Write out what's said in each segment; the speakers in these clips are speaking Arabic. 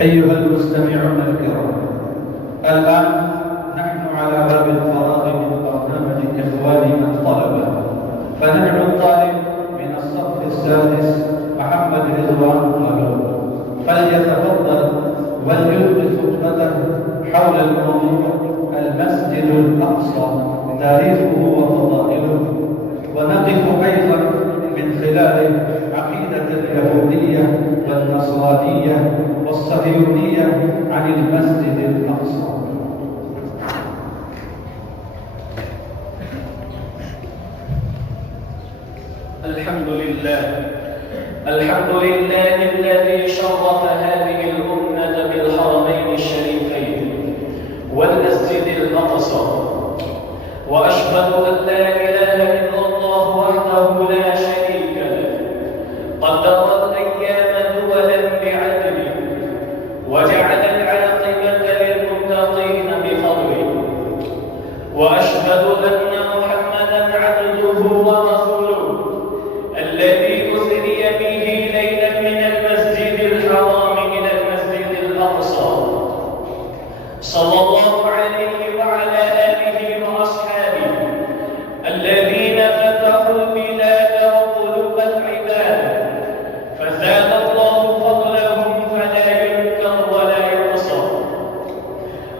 أيها المستمعون الكرام، الآن نحن على باب الفراغ من برنامج إخواننا الطلبة، فندعو الطالب من الصف السادس محمد رضوان ملوك فليتفضل وليلقي خطبته حول الموضوع المسجد الأقصى تاريخه وفضائله، ونقف أيضا من خلاله عقيدة اليهودية والنصرانية والصهيونية عن المسجد الأقصى. الحمد لله الذي شرف هذه الأمة بالحرمين الشريفين والمسجد الأقصى، وأشهد أن لا إله إلا الله وحده لا شريك له، قدر الأيام دولا بعدله، وجعل العاقبة للمتقين بفضله، وأشهد أن محمدا عبده ورسوله الذي أسري به ليلا من المسجد الحرام إلى المسجد الأقصى، صلى الله عليه وعلى آله وأصحابه الذين فتحوا البلاد وقلوب العباد، فزاد الله فضلهم فلا ينكر ولا يحصى،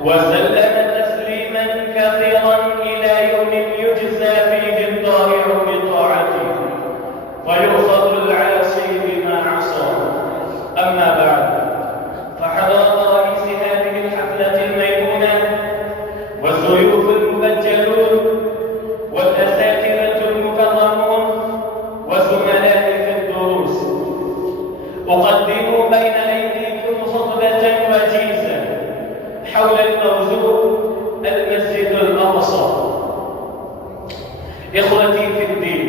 وسلم تسليما كثيرا إلى يوم يجزى فيه الطائع بطاعته ويؤخذ العاصي بما عصى. أما بعد، فحضرة رئيس هذه الحفلة الميمونة والضيوف المبجلون والأساتذة المكرمون وزملائي في الدروس، أقدم بين أيديكم خطبة وجيزة حول الموضوع المسجد الأقصى. إخوتي في الدين،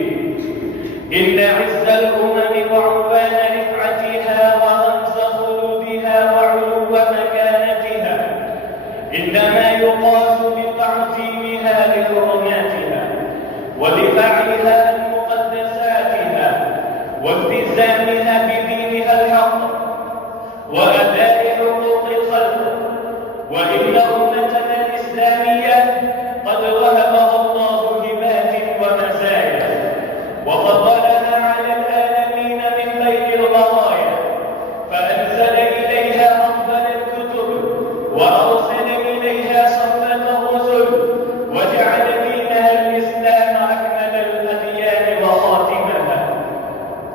إن عز الأمم وعنوان رفعتها ورمز خلودها وعلو مكانتها إنما يقاس بتعظيمها لحرماتها ودفاعها عن مقدساتها والتزامها بدينها الحق وأداء حقوق الخلق. وإن أمتنا الإسلامية قد وهبها الله هبات ومزايا وفضلها على العالمين من بين البرايا، فأنزل إليها أفضل الكتب وأرسل إليها صفة الرسل وجعل دينها الإسلام أكمل الأديان وخاتمها،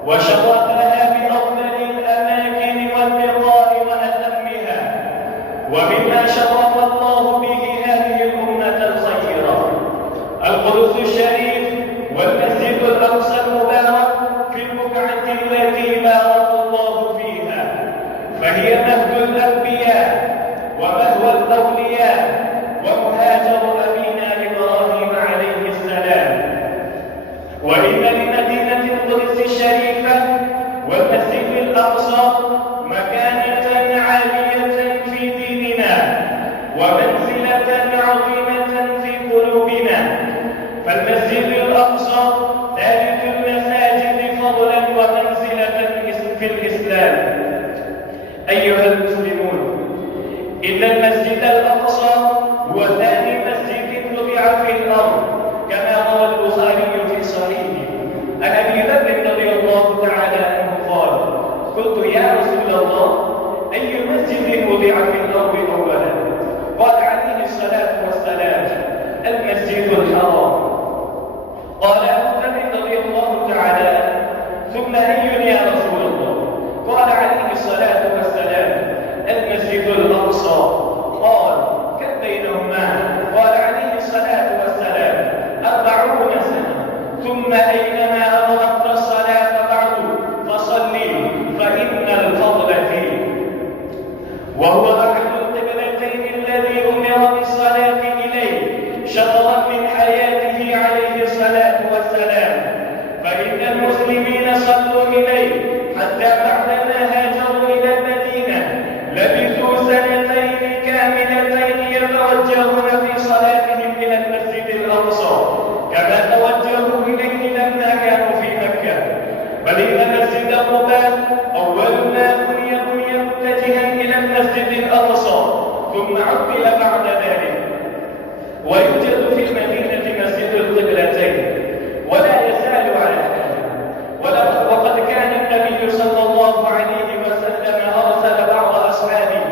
وشرفها بأفضل الأماكن والبقاع وأتمها. ومما شرف الله به هذه الأمة الخيرة القدس الشريف والمسجد الأقصى المبارك في البقعة التي بارك الله فيها، فهي مهد الأنبياء ومهوى الأولياء ومهاجر أبينا إبراهيم عليه السلام. وإن لمدينة القدس الشريفة والمسجد الأقصى مكانة عالية في ديننا ومنزلة عظيمة في قلوبنا، فالمسجد الأقصى ثالث المساجد فضلا ومنزلة في الإسلام. أيها المسلمون، إن المسجد الأقصى هو ثاني مسجد طبع في الأرض كما روى البخاري في صحيحه عن أبي بكر رضي الله تعالى عنه قال: قلت يا رسول الله، أي مسجد وضع في الأرض أولا؟ قال عليه الصلاة والسلام: المسجد الحرام. قال أبو بكر رضي الله تعالى عنه: ثم أي يا رسول الله؟ قال عليه الصلاة والسلام: المسجد الأقصى. قال: كم بينهما؟ قال عليه الصلاة والسلام: 40 سنة. ثم أينما أدركت الصلاة بعد فصلي فإن الفضل فيه. وهو أحد القبلتين الذي أمر بالصلاة إليه شطرا من حياته عليه الصلاة والسلام، فإن المسلمين صلوا إليه حتى بعدما هاجروا إلى المدينة لبثوا سنتين كاملتين يتوجهون في صلاتهم إلى المسجد الأقصى كما توجهوا إليه لما كانوا في مكة، بل إن مسجد قباء أول ما بني متجها إلى المسجد الأقصى ثم عطل بعد ذلك. ويوجد في المدينة مسجد القبلتين ولا يزال على هذا. وقد كان النبي صلى الله عليه وسلم أرسل بعض أصحابه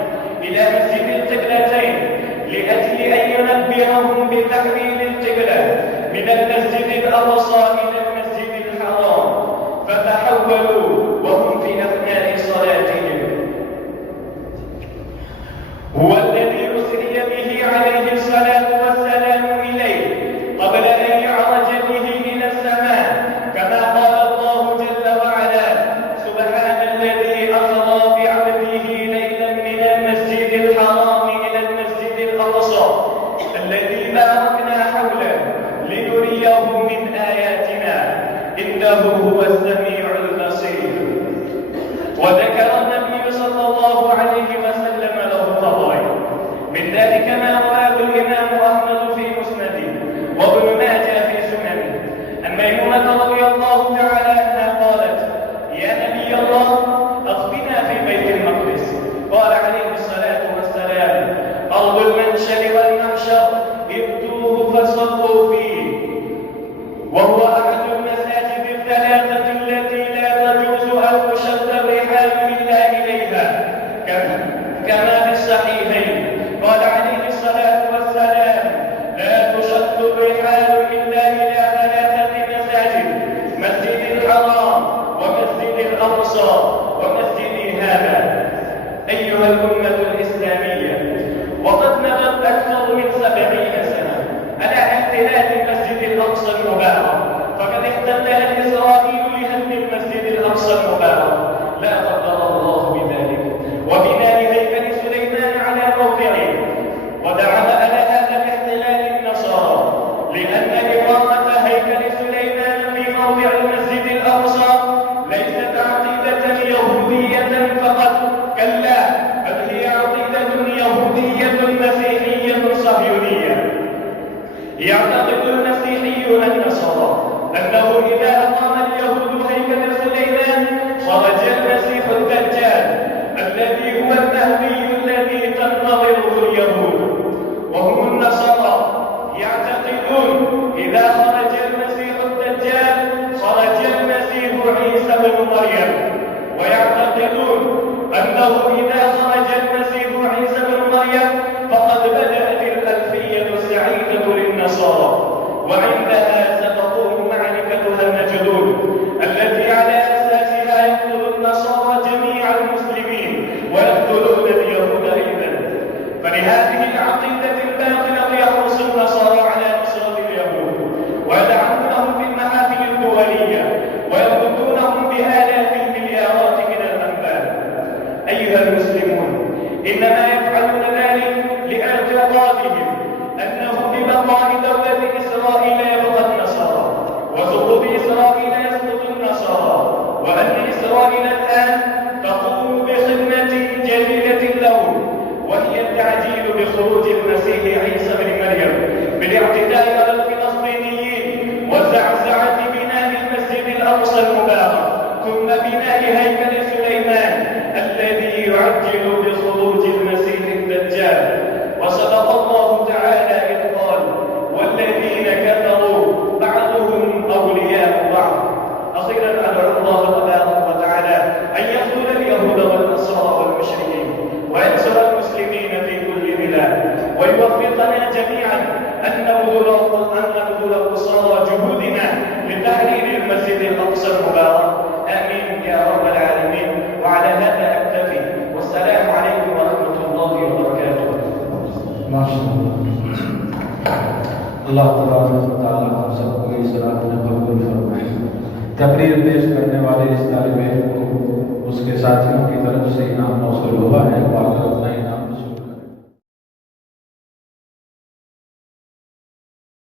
إلى مسجد القبلتين لأجل أن ينبههم بتحويل القبلة من المسجد الأقصى إلى المسجد الحرام، فتحولوا وهم في أثناء صلاتهم. هو الذي أسري به عليه الصلاة والسلام إليه قبل أن يعرج به إلى السماء، كما قال الله جل وعلا: سبحان الذي أسرى بعبده ليلا من المسجد الحرام إلى المسجد الأقصى الذي باركنا حوله لنريه من آياتنا إنه هو السميع البصير. وذكر النبي صلى الله عليه وسلم له قضايا، من ذلك ما رواه الإمام أحمد في مسنده وابن ماجه في سننه أن ميمونة رضي الله تعالى عنها قالت: يا نبي الله أخبرنا في بيت المقدس. قال عليه الصلاة والسلام: أرض المنشر والمحشر ابتوه فصلوا فيه، وهو أحد المساجد الثلاثة التي لا تجوز أن تشد الرحال إلا إليها، كما في الصحيحين. قال عليه الصلاة والسلام: لا تشد الرحال إلا إلى ثلاثة مساجد: مسجد الحرام ومسجد الأقصى ومسجد هذا. أيها الأمة الإسلامية، وقد مضت أكثر من 70 سنة على احتلال المسجد الأقصى المبارك، فقد احتلها الإسرائيل لهدم المسجد الأقصى المبارك، لا قدر الله بذلك، وبناء هيكل سليمان على موضعه. ودعم على هذا الاحتلال النصارى، لأن إقامة هيكل سليمان في موضع المسجد الأقصى ليست عقيدة يهودية فقط، كلا، بل هي عقيدة يهودية مسيحية صهيونية. يعتقد المسيحيون النصارى أنه إذا أقام اليهود هيكل سليمان خرج المسيح الدجال الذي هو المهدي الذي تنتظره اليهود. وهم النصارى يعتقدون إذا خرج المسيح الدجال خرج المسيح عيسى بن مريم، ويعتقدون أنه إذا خرج المسيح عيسى بن مريم فقد بدأت الألفية السعيدة للنصارى، وعندها ستقوم معركتها المجدود التي على أساسها يقتل النصارى جميع المسلمين ويقتلون اليهود أيضا. فلهذه العقيدة الباطلة يحرص النصارى على نصرة اليهود ويدعمونهم بالمحافل الدولية ويمدونهم بآلاف المليارات من الأموال. أيها المسلمون، إنما يفعلون ذلك لاعتقادهم أنه ببقاء دولة إسرائيل يبقى النصارى، وسقوط إسرائيل يسقط النصارى، وأن إسرائيل الآن تقوم بخدمة جليلة لهم، وهي التعجيل بخروج المسيح عيسى بن مريم بالاعتداء على الفلسطينيين وزعزعة بناء المسجد الأقصى المبارك، ثم بناء هيكل سليمان الذي يعجل بخروج المسيح الدجال. وصدق الله تعالى إذ قال: والذين كفروا بعضهم أولياء بعض. أخيرا أدعو الله تبارك وتعالى أن يخذل اليهود والنصارى والمشركين وينصر المسلمين في كل بلاد، ويوفقنا جميعا أن نبذل قصارى جهودنا لتحرير المسجد الأقصى المبارك. آمين يا رب العالمين. وعلى هذا أكتفي، والسلام عليكم ورحمة الله وبركاته. अल्लाह ताला हम सबको इस रात में कबूल फरमाए। तकरीर पेश करने वाले इस तालिब इल्म को उसके साथियों की तरफ से इनाम मौसूल हुआ है।